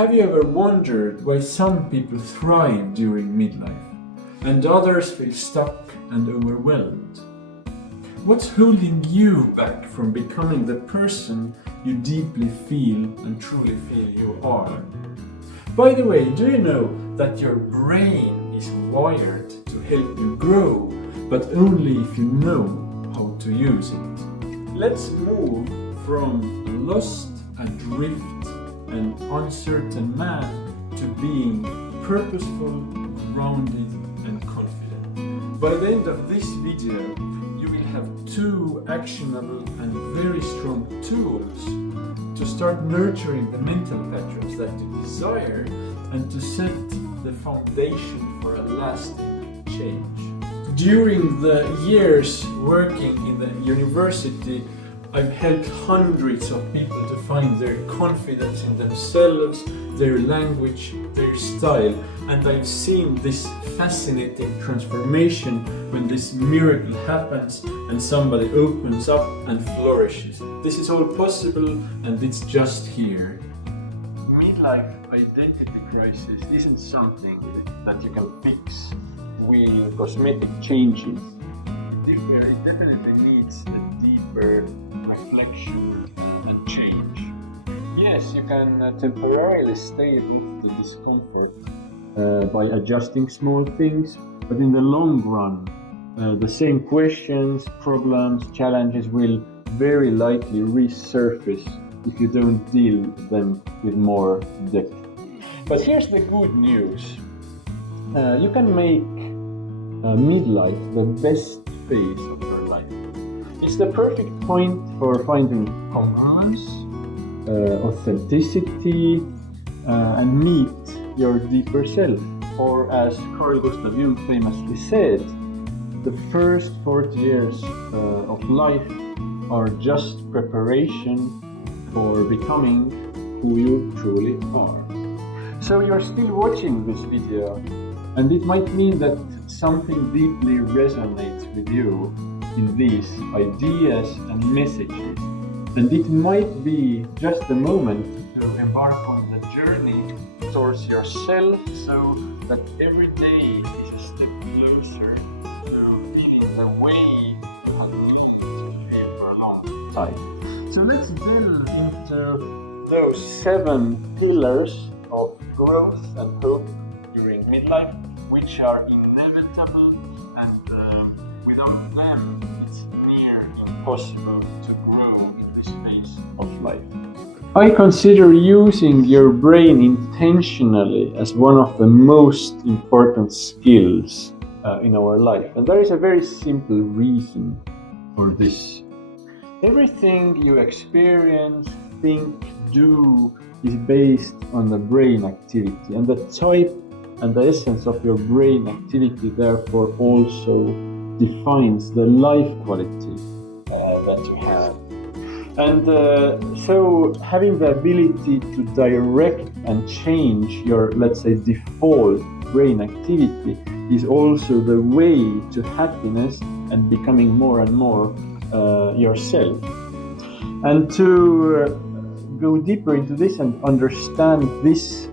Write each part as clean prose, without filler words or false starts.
Have you ever wondered why some people thrive during midlife and others feel stuck and overwhelmed? What's holding you back from becoming the person you deeply feel and truly feel you are? By the way, do you know that your brain is wired to help you grow, but only if you know how to use it? Let's move from a lost, adrift, and uncertain man to being purposeful, grounded, and confident. By the end of this video, you will have 2 actionable and very strong tools to start nurturing the mental patterns that you desire and to set the foundation for a lasting change. During the years working in the university, I've helped hundreds of people to find their confidence in themselves, their language, their style, and I've seen this fascinating transformation when this miracle happens and somebody opens up and flourishes. This is all possible and it's just here. Midlife identity crisis isn't something that you can fix with cosmetic changes. It definitely needs a deeper reflection and change. Yes, you can temporarily stay with the discomfort by adjusting small things, but in the long run, the same questions, problems, challenges will very likely resurface if you don't deal with them with more depth. But here's the good news. You can make midlife the best phase of your life. It's the perfect point for finding congruence, authenticity, and meet your deeper self. Or as Carl Gustav Jung famously said, the first 40 years of life are just preparation for becoming who you truly are. So you're still watching this video, and it might mean that something deeply resonates with you in these ideas and messages, and it might be just the moment to embark on the journey towards yourself, so that every day is a step closer to feeling the way you have needed to feel for a long time. So let's delve into those 7 pillars of growth and hope during midlife, which are inevitable, and without them it's near impossible to grow in this phase of life. I consider using your brain intentionally as one of the most important skills in our life, and there is a very simple reason for this. Everything you experience, think, do is based on the brain activity, and the type and the essence of your brain activity therefore also defines the life quality that you have. And so having the ability to direct and change your, let's say, default brain activity is also the way to happiness and becoming more and more yourself. And to go deeper into this and understand this,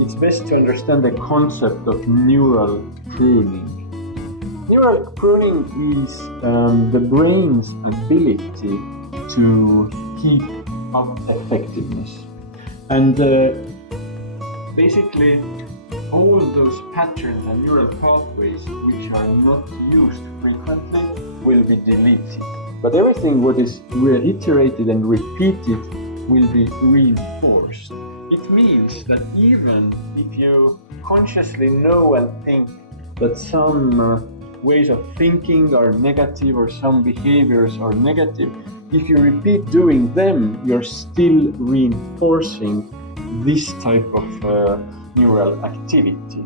it's best to understand the concept of neural pruning. Neural pruning is the brain's ability to keep up effectiveness. And basically, all those patterns and neural pathways which are not used frequently will be deleted. But everything what is reiterated and repeated will be reinforced. It means that even if you consciously know and think that some ways of thinking are negative or some behaviors are negative, if you repeat doing them, you're still reinforcing this type of neural activity.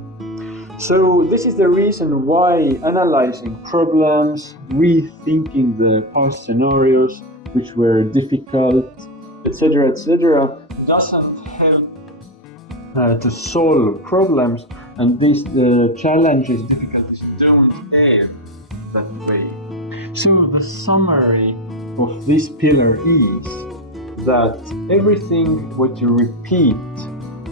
So this is the reason why analyzing problems, rethinking the past scenarios which were difficult, etc., doesn't help to solve problems, and these challenges, difficulties don't end that way. So the summary of this pillar is that everything what you repeat,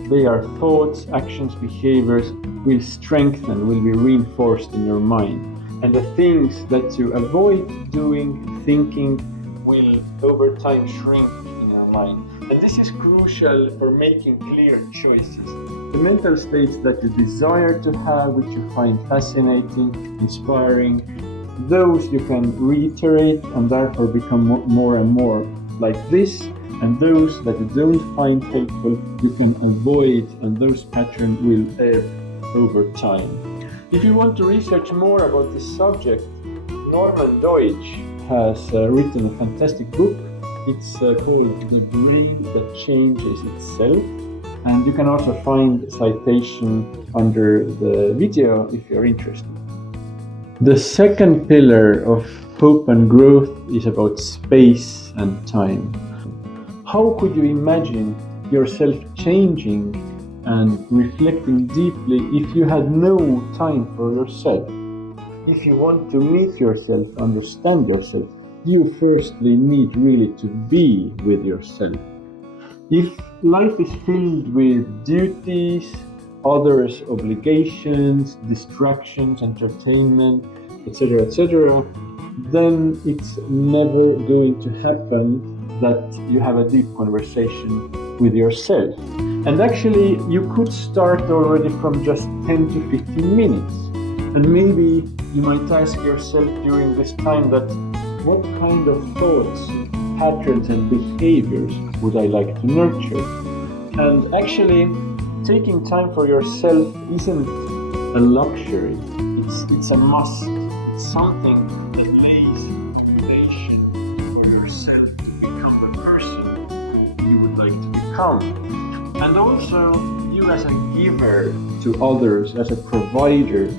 they are thoughts, actions, behaviors, will strengthen, will be reinforced in your mind. And the things that you avoid doing, thinking, will over time shrink in your mind. And this is crucial for making clear choices. The mental states that you desire to have, which you find fascinating, inspiring, those you can reiterate and therefore become more and more like this. And those that you don't find helpful, you can avoid, and those patterns will ebb over time. If you want to research more about this subject, Norman Deutsch has written a fantastic book. It's called The Brain That Changes Itself. And you can also find citation under the video if you're interested. The second pillar of hope and growth is about space and time. How could you imagine yourself changing and reflecting deeply if you had no time for yourself? If you want to meet yourself, understand yourself, you firstly need really to be with yourself. If life is filled with duties, others' obligations, distractions, entertainment, etc., then it's never going to happen that you have a deep conversation with yourself. And actually, you could start already from just 10 to 15 minutes. And maybe you might ask yourself during this time that what kind of thoughts, patterns and behaviors would I like to nurture? And actually, taking time for yourself isn't a luxury, it's a must. It's something that lays the foundation for yourself to become the person you would like to become. And also, you as a giver to others, as a provider,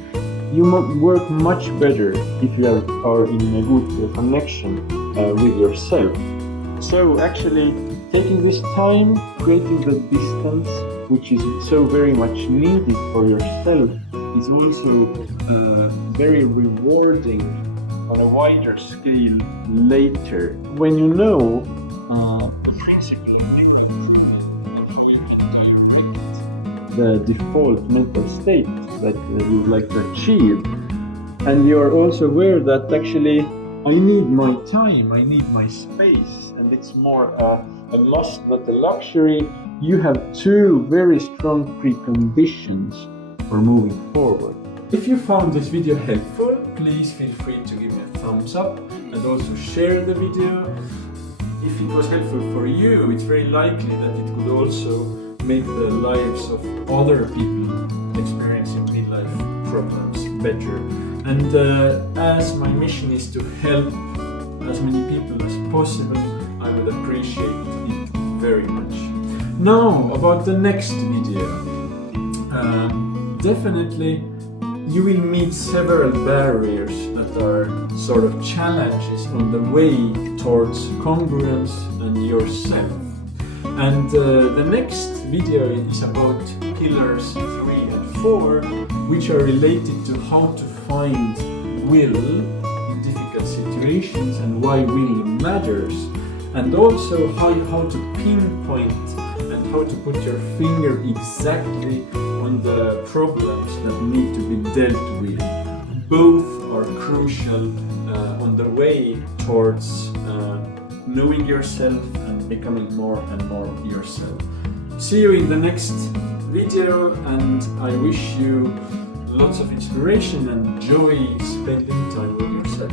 you work much better if you are in a good connection with yourself. So actually, taking this time, creating the distance, which is so very much needed for yourself, is also very rewarding on a wider scale later. When you know the principle of the default mental state that you would like to achieve, and you are also aware that actually I need my time, I need my space, and it's more a must, not a luxury. You have two very strong preconditions for moving forward. If you found this video helpful, please feel free to give me a thumbs up and also share the video. If it was helpful for you, it's very likely that it could also make the lives of other people experiencing midlife problems better. And as my mission is to help as many people as possible, I would appreciate it very much. Now, about the next video. Definitely you will meet several barriers that are sort of challenges on the way towards congruence and yourself. And the next video is about pillars 3 and 4, which are related to how to find will in difficult situations and why will matters, and also how to pinpoint and how to put your finger exactly on the problems that need to be dealt with. Both are crucial on the way towards knowing yourself and becoming more and more yourself. See you in the next video, and I wish you lots of inspiration and joy spending time with yourself.